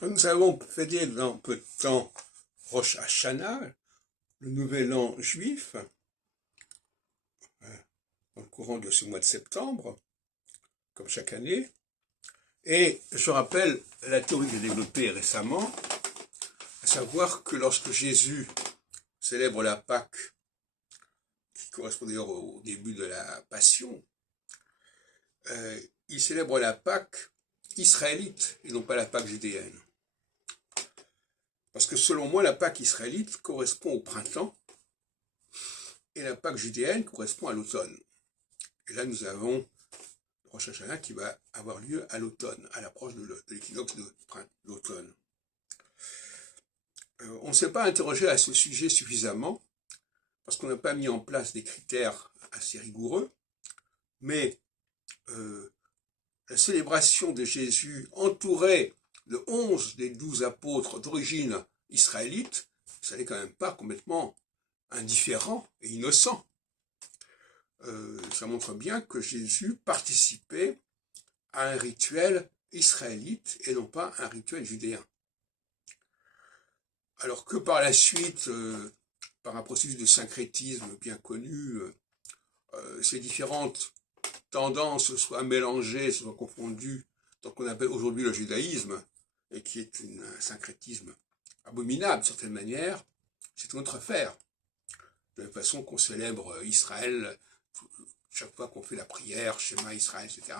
Nous avons fêté dans peu de temps Rosh Hashanah, le nouvel an juif, dans le courant de ce mois de septembre, comme chaque année. Et je rappelle la théorie que j'ai développée récemment, à savoir que lorsque Jésus célèbre la Pâque, qui correspond d'ailleurs au début de la Passion, il célèbre la Pâque israélite et non pas la Pâque judéenne. Parce que selon moi, la Pâque israélite correspond au printemps et la Pâque judéenne correspond à l'automne. Et là, nous avons Rosh Hashanah qui va avoir lieu à l'automne, à l'approche de l'équinoxe d'automne. On ne s'est pas interrogé à ce sujet suffisamment, parce qu'on n'a pas mis en place des critères assez rigoureux, mais la célébration de Jésus entourait le 11 des 12 apôtres d'origine israélite, ça n'est quand même pas complètement indifférent et innocent. Ça montre bien que Jésus participait à un rituel israélite et non pas un rituel judéen. Alors que par la suite, par un processus de syncrétisme bien connu, ces différentes tendances soient mélangées, soient confondues dans ce qu'on appelle aujourd'hui le judaïsme, et qui est un syncrétisme abominable, de certaine manière, c'est une autre affaire. De la même façon qu'on célèbre Israël chaque fois qu'on fait la prière, Shema Israël, etc.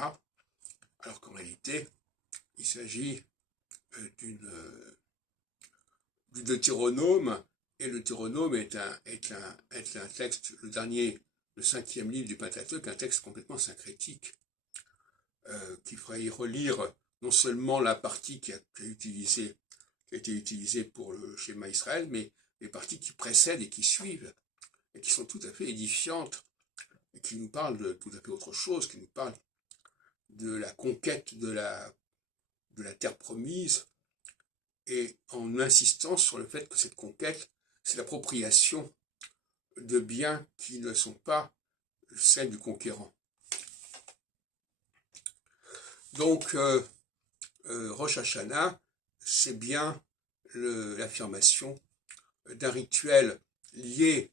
Alors qu'en réalité, il s'agit du Deutéronome, et le Deutéronome est un texte, le dernier, le 5e livre du Pentateuque, un texte complètement syncrétique, qu'il faudrait y relire non seulement la partie qui a été utilisée pour le schéma Israël, mais les parties qui précèdent et qui suivent, et qui sont tout à fait édifiantes, et qui nous parlent de tout à fait autre chose, qui nous parlent de la conquête de la terre promise, et en insistant sur le fait que cette conquête, c'est l'appropriation de biens qui ne sont pas celles du conquérant. Donc, Rosh Hashanah, c'est bien l'affirmation d'un rituel lié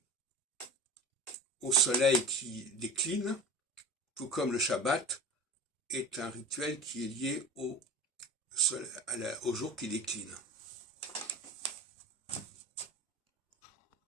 au soleil qui décline, tout comme le Shabbat est un rituel qui est lié au jour qui décline.